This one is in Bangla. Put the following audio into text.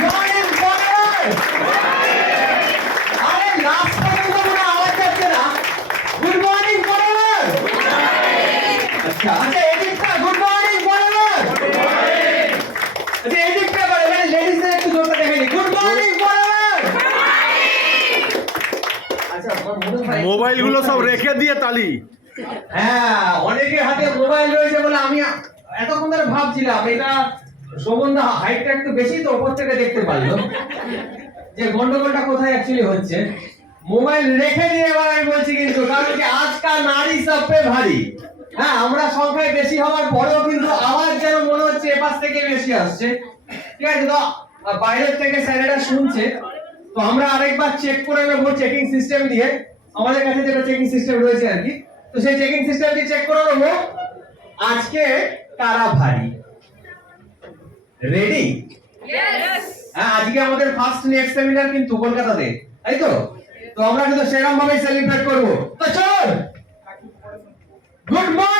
Morning forward. আরে লাস্ট পর্যন্ত কোনো আওয়াজ যাচ্ছে না। Good morning forward. আচ্ছা আচ্ছা এদিকটা গুড মর্নিং ফরওয়ার্ড। আচ্ছা এদিকটা বলে মানে লেডিসদের একটু জোরটা দেখেনি। Good morning forward. আচ্ছা মোবাইল গুলো সব রেখে দিয়ে তালি। হ্যাঁ অনেকের হাতে মোবাইল রয়েছে বলে আমি এতক্ষণ ধরে ভাবছিলাম এটা শোভনদা হাইটটা একটু বেশি তো উপর থেকে দেখতে পারলো যে গন্ডগোলটা কোথায় অ্যাকচুয়ালি হচ্ছে। মোবাইল রেখে দিয়ে এবার আমি বলছি কিন্তু কারণ কি আজকাল নারী সব পে ভারী। হ্যাঁ আমরা সংখ্যায় বেশি হওয়ার পরেও কিন্তু আওয়াজ যেন মনে হচ্ছে এপাশ থেকে বেশি আসছে। ঠিক আছে তো বাইরের থেকে স্যারেরা শুনছে তো আমরা আরেকবার চেক করে নেবো চেকিং সিস্টেম দিয়ে। আমাদের কাছে যেটা চেকিং সিস্টেম রয়েছে আর কি তো সেই চেকিং সিস্টেম দিয়ে চেক করে নেবো আজকে কারা ভারী। রেডি? Yes. হ্যাঁ আজকে আমাদের ফার্স্ট নেক্সট সেমিনার কিন্তু কলকাতাতে তাই তো তো আমরা কিন্তু সেরকম ভাবে সেলিব্রেট করব। তো চল গুড মর্নিং।